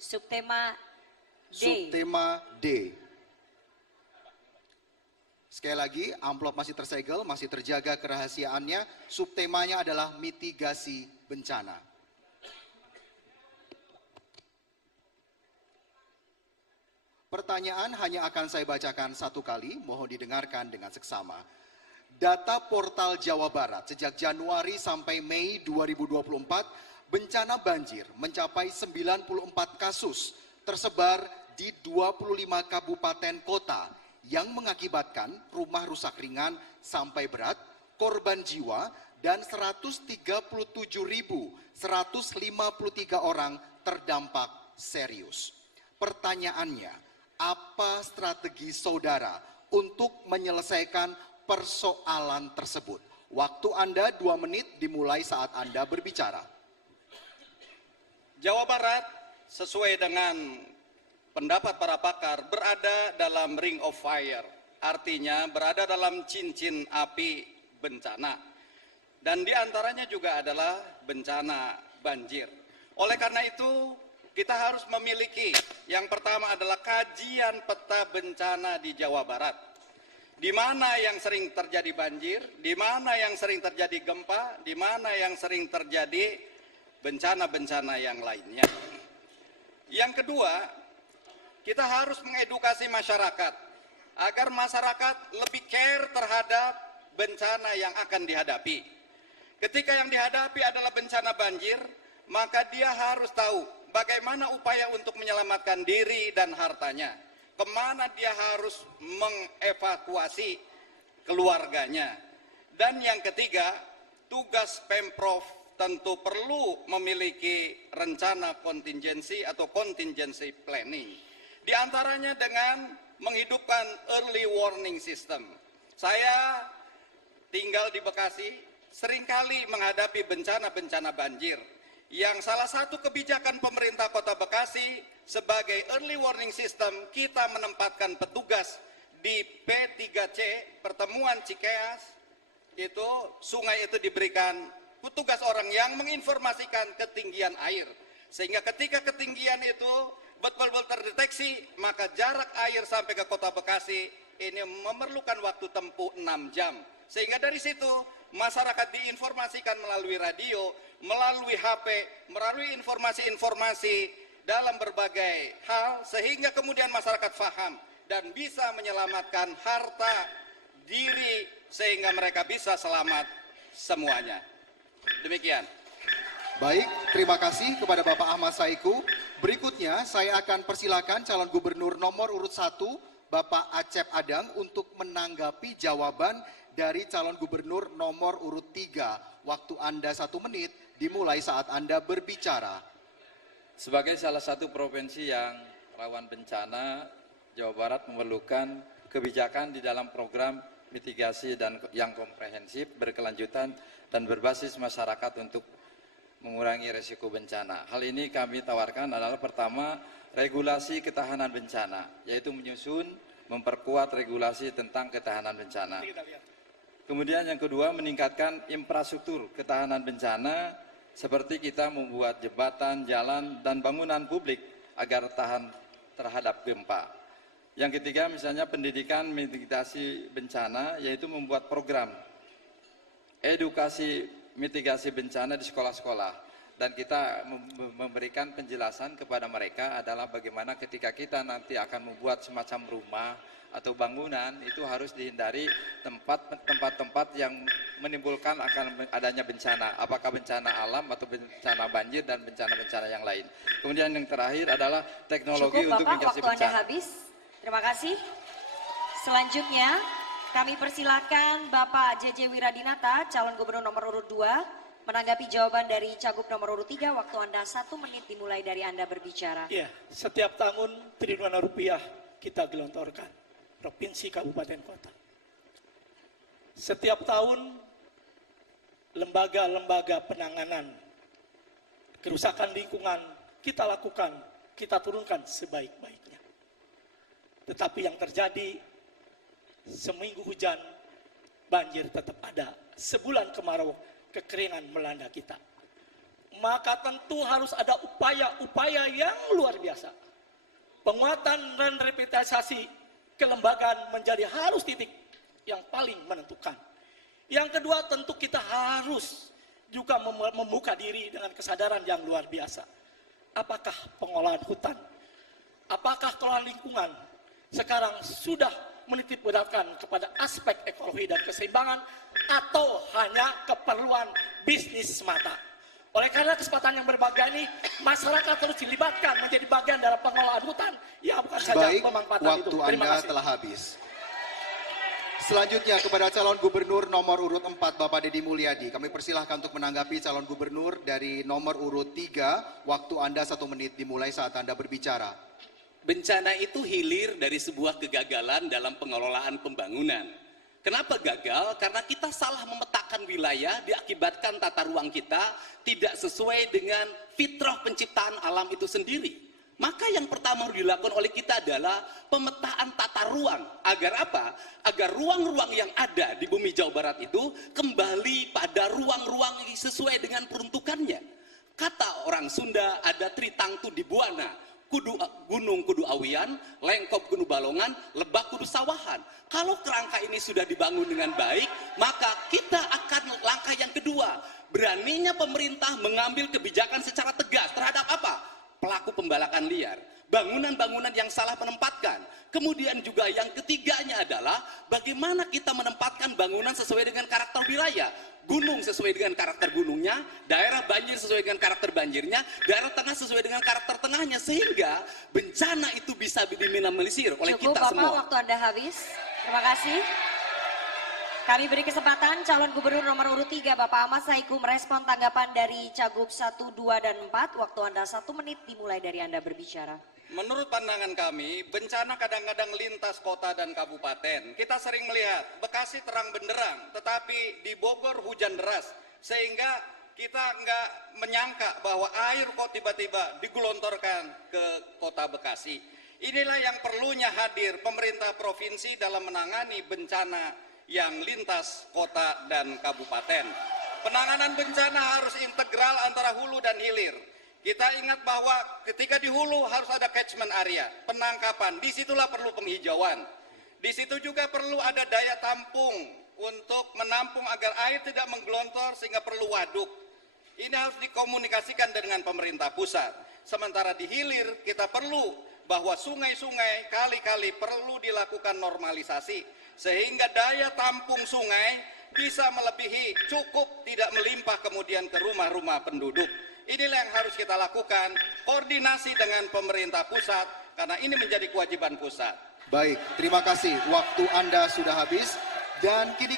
Subtema D. Subtema D. Sekali lagi, amplop masih tersegel, masih terjaga kerahasiaannya. Subtemanya adalah mitigasi bencana. Pertanyaan hanya akan saya bacakan satu kali, mohon didengarkan dengan seksama. Data portal Jawa Barat sejak Januari sampai Mei 2024, bencana banjir mencapai 94 kasus tersebar di 25 kabupaten kota yang mengakibatkan rumah rusak ringan sampai berat, korban jiwa, dan 137.153 orang terdampak serius. Pertanyaannya, apa strategi saudara untuk menyelesaikan persoalan tersebut? Waktu Anda 2 menit dimulai saat Anda berbicara. Jawa Barat sesuai dengan pendapat para pakar berada dalam ring of fire, artinya berada dalam cincin api bencana. Dan diantaranya juga adalah bencana banjir. Oleh karena itu, kita harus memiliki, yang pertama adalah kajian peta bencana di Jawa Barat. Di mana yang sering terjadi banjir, di mana yang sering terjadi gempa, di mana yang sering terjadi bencana-bencana yang lainnya. Yang kedua, kita harus mengedukasi masyarakat agar masyarakat lebih care terhadap bencana yang akan dihadapi. Ketika yang dihadapi adalah bencana banjir, maka dia harus tahu bagaimana upaya untuk menyelamatkan diri dan hartanya, kemana dia harus mengevakuasi keluarganya. Dan yang ketiga, tugas Pemprov tentu perlu memiliki rencana kontingensi atau contingency planning. Di antaranya dengan menghidupkan early warning system. Saya tinggal di Bekasi, seringkali menghadapi bencana-bencana banjir. Yang salah satu kebijakan pemerintah Kota Bekasi sebagai early warning system, kita menempatkan petugas di P3C, pertemuan Cikeas, itu sungai itu diberikan petugas orang yang menginformasikan ketinggian air. Sehingga ketika ketinggian itu betul-betul terdeteksi, maka jarak air sampai ke Kota Bekasi ini memerlukan waktu tempuh 6 jam. Sehingga dari situ masyarakat diinformasikan melalui radio, melalui HP, melalui informasi-informasi dalam berbagai hal, sehingga kemudian masyarakat paham dan bisa menyelamatkan harta diri, sehingga mereka bisa selamat semuanya. Demikian. Baik, terima kasih kepada Bapak Ahmad Saiku. Berikutnya saya akan persilakan calon gubernur nomor urut 1, Bapak Acep Adang, untuk menanggapi jawaban dari calon gubernur nomor urut 3. Waktu Anda 1 menit dimulai saat Anda berbicara. Sebagai salah satu provinsi yang rawan bencana, Jawa Barat memerlukan kebijakan di dalam program mitigasi dan yang komprehensif, berkelanjutan dan berbasis masyarakat untuk mengurangi resiko bencana. Hal ini kami tawarkan adalah pertama, regulasi ketahanan bencana, yaitu menyusun, memperkuat regulasi tentang ketahanan bencana. Kemudian yang kedua, meningkatkan infrastruktur ketahanan bencana, seperti kita membuat jembatan, jalan, dan bangunan publik agar tahan terhadap gempa. Yang ketiga, misalnya pendidikan mitigasi bencana, yaitu membuat program edukasi mitigasi bencana di sekolah-sekolah. Dan kita memberikan penjelasan kepada mereka adalah bagaimana ketika kita nanti akan membuat semacam rumah atau bangunan, itu harus dihindari tempat-tempat yang menimbulkan akan adanya bencana, apakah bencana alam atau bencana banjir dan bencana-bencana yang lain. Kemudian yang terakhir adalah teknologi untuk mitigasi bencana. Waktu Anda habis. Terima kasih. Selanjutnya kami persilakan Bapak JJ Wiradinata, calon gubernur nomor urut 2, menanggapi jawaban dari Cagup nomor urut 3. Waktu Anda 1 menit dimulai dari Anda berbicara. Iya, setiap tahun triliunan rupiah kita gelontorkan, provinsi, kabupaten, kota. Setiap tahun lembaga-lembaga penanganan kerusakan lingkungan kita lakukan, kita turunkan sebaik-baiknya. Tetapi yang terjadi, seminggu hujan, banjir tetap ada. Sebulan kemarau, kekeringan melanda kita. maka tentu harus ada upaya-upaya yang luar biasa. Penguatan dan revitalisasi kelembagaan menjadi harus titik yang paling menentukan. Yang kedua, tentu kita harus juga membuka diri dengan kesadaran yang luar biasa. Apakah pengolahan hutan, apakah kelolaan lingkungan sekarang sudah menitik beratkan kepada aspek ekologi dan keseimbangan, atau hanya keperluan bisnis semata? Oleh karena kesempatan yang berbagai ini, masyarakat harus dilibatkan menjadi bagian dalam pengelolaan hutan, ya bukan saja Baik, pemanfaatan waktu itu. Terima Anda kasih. telah habis. Selanjutnya kepada calon gubernur nomor urut 4 Bapak Deddy Mulyadi. Kami persilahkan untuk menanggapi calon gubernur dari nomor urut 3. Waktu Anda 1 menit dimulai saat Anda berbicara. Bencana itu hilir dari sebuah kegagalan dalam pengelolaan pembangunan. Kenapa gagal? Karena kita salah memetakan wilayah, diakibatkan tata ruang kita tidak sesuai dengan fitrah penciptaan alam itu sendiri. Maka yang pertama harus dilakukan oleh kita adalah pemetaan tata ruang. Agar apa? Agar ruang-ruang yang ada di bumi Jawa Barat itu kembali pada ruang-ruang sesuai dengan peruntukannya. Kata orang Sunda, ada tritangtu di Buana. Gunung Kudu Awian, Lengkop Kudu Balongan, Lebak Kudu Sawahan. Kalau kerangka ini sudah dibangun dengan baik, maka kita akan langkah yang kedua. Beraninya pemerintah mengambil kebijakan secara tegas terhadap apa? Pelaku pembalakan liar. Bangunan-bangunan yang salah menempatkan. Kemudian juga yang ketiganya adalah bagaimana kita menempatkan bangunan sesuai dengan karakter wilayah. Gunung sesuai dengan karakter gunungnya, daerah banjir sesuai dengan karakter banjirnya, daerah tengah sesuai dengan karakter tengahnya, sehingga bencana itu bisa diminimalisir oleh Cukup, kita Bapak, semua. waktu Anda habis. Terima kasih. Kami beri kesempatan calon gubernur nomor urut 3 Bapak Ahmad Saiku merespon tanggapan dari Cagup 1, 2, dan 4. Waktu Anda 1 menit dimulai dari Anda berbicara. Menurut pandangan kami, bencana kadang-kadang lintas kota dan kabupaten. Kita sering melihat Bekasi terang benderang, tetapi di Bogor hujan deras. Sehingga kita nggak menyangka bahwa air kok tiba-tiba digelontorkan ke kota Bekasi. Inilah yang perlunya hadir pemerintah provinsi dalam menangani bencana yang lintas kota dan kabupaten. Penanganan bencana harus integral antara hulu dan hilir. Kita ingat bahwa ketika di hulu harus ada catchment area, penangkapan, disitulah perlu penghijauan. Di situ juga perlu ada daya tampung untuk menampung agar air tidak menggelontor sehingga perlu waduk. Ini harus dikomunikasikan dengan pemerintah pusat. Sementara di hilir kita perlu bahwa sungai-sungai, kali-kali perlu dilakukan normalisasi. Sehingga daya tampung sungai bisa melebihi, cukup tidak melimpah kemudian ke rumah-rumah penduduk. Inilah yang harus kita lakukan, koordinasi dengan pemerintah pusat, karena ini menjadi kewajiban pusat. Baik, terima kasih. Waktu Anda sudah habis dan kini